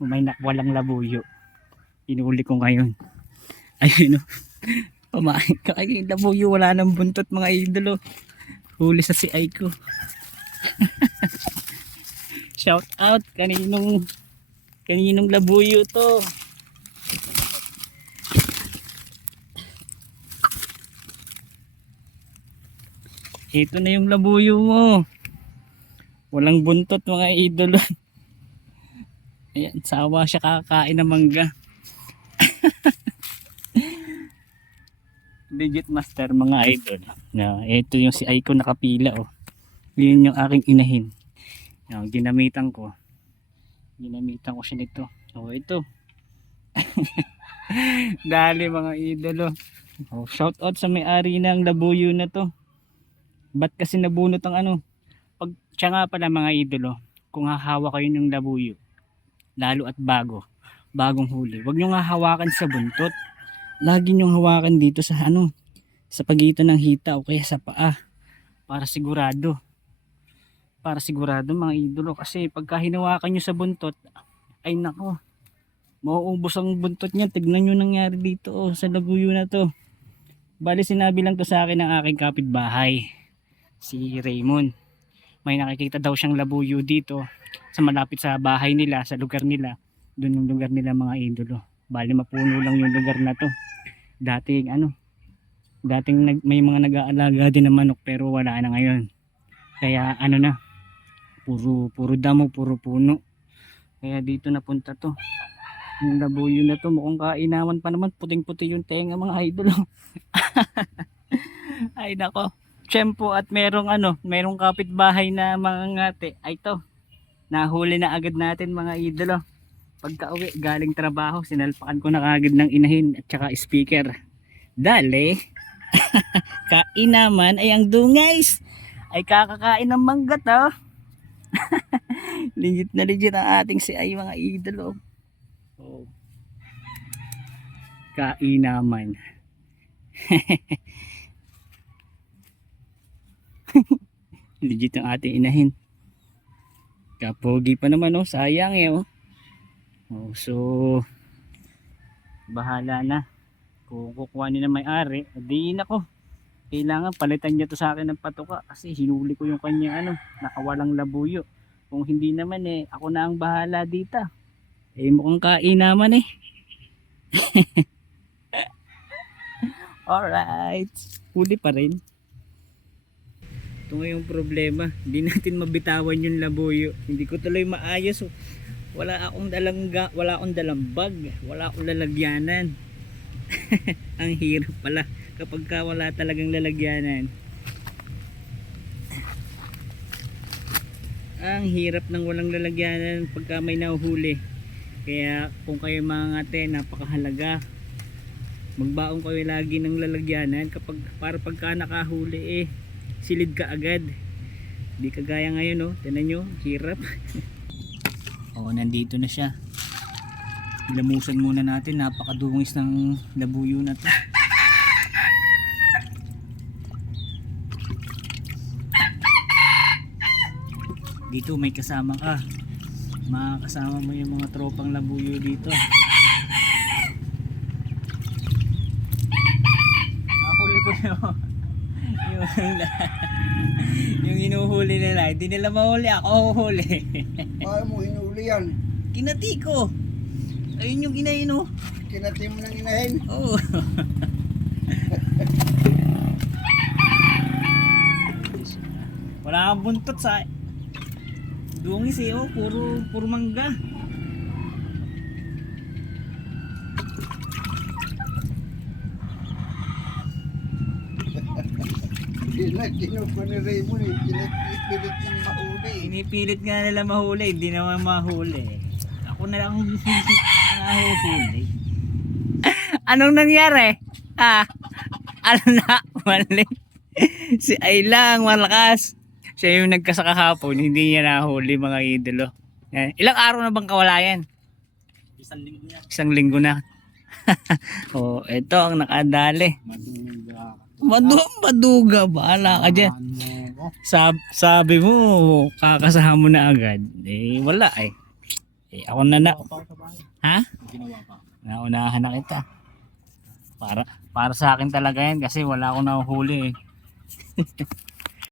May nakwalang labuyo. Inuli ko ngayon. Ayun o. Pamain ka kayo yung labuyo. Wala nang buntot mga idolo. Huli sa si Aiko. Shout out kaninong labuyo to. Ito na yung labuyo mo. Walang buntot mga idolo. Ayan, sawa siya kakain ng mangga. Legit master mga idol. Na ito yung si Aiko nakapila oh. Yun yung aking inahin. Yung ginamitan ko. Ginamitan ko siya nito. Oh, ito. Dali mga idolo. Oh, shout out sa may-ari ng labuyo na to. Ba't kasi nabunot ang ano? Pag siya nga pala mga idolo, kung hahawa kayo ng labuyo, lalo at bagong huli, huwag nyo nga hawakan sa buntot. Lagi nyo hawakan dito sa ano, sa pagitan ng hita o kaya sa paa, para sigurado. Para sigurado mga idolo, kasi pagka hinawakan nyo sa buntot, ay nako, mauubos ang buntot niya. Tignan nyo nangyari dito oh, sa labuyo na to. Bali sinabi lang to sa akin ng aking kapitbahay, si Raymond. May nakikita daw siyang labuyo dito sa malapit sa bahay nila, sa lugar nila. Doon yung lugar nila mga idolo. Bali mapuno lang yung lugar na to. Dating may mga nag-aalaga din ng manok pero wala na ngayon. Kaya ano na, puro damo, puro puno. Kaya dito napunta to. Yung labuyo na to mukhang kainaman pa naman, puting-puti yung tenga mga idolo. Ay nako. Tiyempo at merong kapitbahay na mga ngate. Ay to, nahuli na agad natin mga idolo. Pagka uwi galing trabaho, sinalpakan ko na agad ng inahin at saka speaker. Dali. Kain naman ay ang dungays. Ay kakakain ng mangga to. Legit na legit ang ating si ay mga idolo. Oh. Kain naman. Legit ang ating inahin. Kapogi pa naman oh, sayang eh oh. Oh, so bahala na. Kung kukuhanin na may-ari, di nako. Kailangan palitan niya to sa akin ng patuka kasi hinuli ko yung kanya nakawalang labuyo. Kung hindi naman eh, ako na ang bahala dito. Eh mukhang kain naman eh. Alright. Huli pa rin. Ito nga yung problema, hindi natin mabitawan yung labuyo. Hindi ko tuloy maayos. Wala akong dalang bag, wala akong lalagyanan. Ang hirap pala kapag wala talagang lalagyanan. Ang hirap ng walang lalagyanan pagka may nahuhuli. Kaya kung kayo mga ngate, napakahalaga. Magbaon kayo lagi ng lalagyanan para pagka nakahuli silid ka agad. Di kagaya ngayon tinan nyo, hirap. Nandito na siya. Lamusan muna natin, napakadungis ng labuyo na to. Dito may kasama ka, makakasama mo yung mga tropang labuyo dito. Huli ko yung inuhuli nila, hindi nila mahuli, ako huli. Paano mo hinuli yan? Kinati ko. Ayun yung inahin oh. Kinati mo ng inahin? Oo. Wala kang buntot sa dungis puro mangga. Kinuha ni Raymond pinipilit ng mahuli. Pinipilit nga nila mahuli, hindi naman mahuli. Ako na lang mahuli. Anong nangyari? Ano na? Mali. Si Aylang malakas. Siya yung nagkasaka hapon, hindi niya nahuli mga idolo. Ilang araw na bang kawalayan? Isang linggo na. Ito ang nakadali. Maduga, bahala ka dyan. Sabi mo, kakasama mo na agad. Wala eh. Eh, ako na na. Pa ako sa bahay. Ha? Ginawa ka. Naunahan na kita. Para sa akin talaga yan kasi wala akong nahuhuli eh.